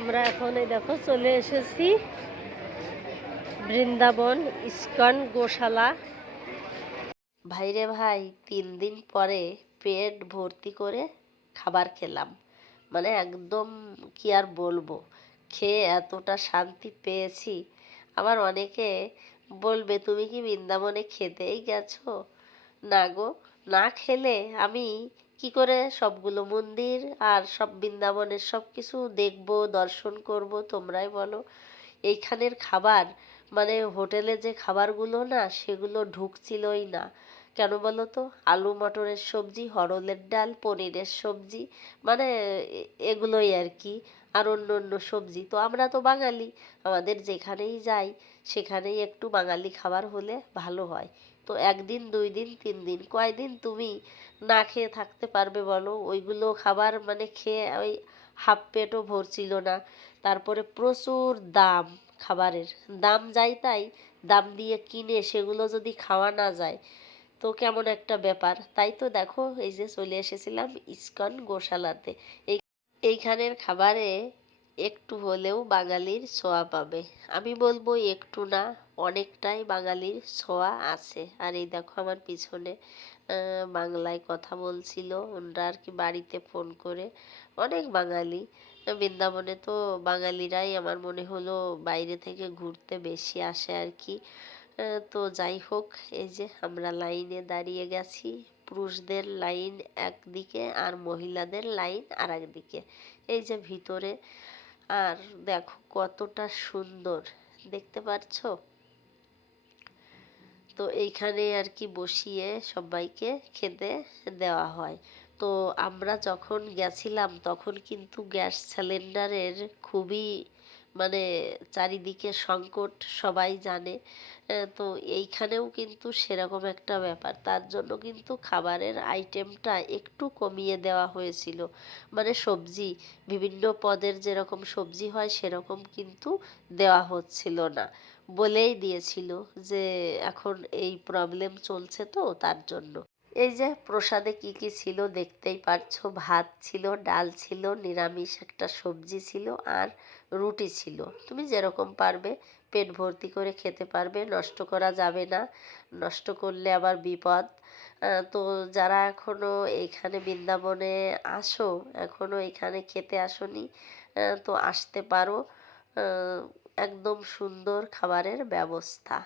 আমরা এখন এই দেখো চলে এসেছি বৃন্দাবন ইস্কন গোশালা। ভাইরে ভাই, 3 দিন পরে পেট ভর্তি করে খাবার খেলাম। মানে একদম কি আর বলবো, খেয়ে এতটা শান্তি পেয়েছি। আবার অনেকে বলবে তুমি কি বৃন্দাবনে খেতেই গেছো? না গো, না খেলে আমি কি করে সবগুলো মন্দির আর সব বৃন্দাবনের সব কিছু দেখবো, দর্শন করব? তোমরাই বলো। এইখানের খাবার মানে হোটেলে যে খাবারগুলো না, সেগুলো ঢুকছিলই না। কেন বলো তো? আলু মটরের সবজি, হরলের ডাল, পনিরের সবজি, মানে এগুলোই আর কি। আর অন্য অন্য সবজি। তো আমরা তো বাঙালি, আমাদের যেখানেই যাই সেখানেই একটু বাঙালি খাবার হলে ভালো হয়। তো 1 দিন 2 দিন 3 দিন কয়দিন তুমি না খেয়ে থাকতে পারবে বলো? ওইগুলো খাবার মানে খেয়ে ওই হাফ পেটও ভরছিল না। তারপরে প্রচুর দাম, খাবারের দাম যাই তাই, দাম দিয়ে কিনে সেগুলো যদি খাওয়া না যায় তো কেমন একটা ব্যাপার। তাই তো দেখো এই যে চলে এসেছিলাম ইস্কন গোশালাতে। এইখানের খাবারে একটু হলেও বাঙালির ছোঁয়া পাবে। আমি বলবো একটু না, অনেকটাই বাঙালির ছোঁয়া আছে। আর এই দেখো আমার পিছনে বাংলায় কথা বলছিল ওনরা আর কি, বাড়িতে ফোন করে। অনেক বাঙালি বৃন্দাবনে। তো বাঙালিরাই আমার মনে হলো বাইরে থেকে ঘুরতে বেশি আসে আর কি। তো যাই হোক, এই যে আমরা লাইনে দাঁড়িয়ে গেছি। পুরুষদের লাইন একদিকে আর মহিলাদের লাইন আর একদিকে। এই যে ভিতরে। আর দেখো কতটা সুন্দর, দেখতে পাচ্ছো? তো এইখানে আর কি বসিয়ে সবাইকে খেতে দেওয়া হয়। তো আমরা যখন গেছিলাম তখন কিন্তু গ্যাস সিলিন্ডারের খুবই মানে চারিদিকে সংকট, সবাই জানে। তো এইখানেও কিন্তু সেরকম একটা ব্যাপার, তার জন্য কিন্তু খাবারের আইটেমটা একটু কমিয়ে দেওয়া হয়েছিল। মানে সবজি, বিভিন্ন পদের যেরকম সবজি হয় সেরকম কিন্তু দেওয়া হচ্ছিল না। বলেই দিয়েছিল যে এখন এই প্রবলেম চলছে, তো তার জন্য। এই যে প্রসাদে কি কি ছিল দেখতেই পারছো। ভাত ছিল, ডাল ছিল, নিরামিষ একটা সবজি ছিল, আর রুটি ছিল। তুমি যেরকম পারবে পেট ভর্তি করে খেতে পারবে, নষ্ট করা যাবে না, নষ্ট করলে আবার বিপদ। তো যারা এখনও এইখানে বৃন্দাবনে আসো, এখনও এখানে খেতে আসোনি, তো আসতে পারো। একদম সুন্দর খাবারের ব্যবস্থা।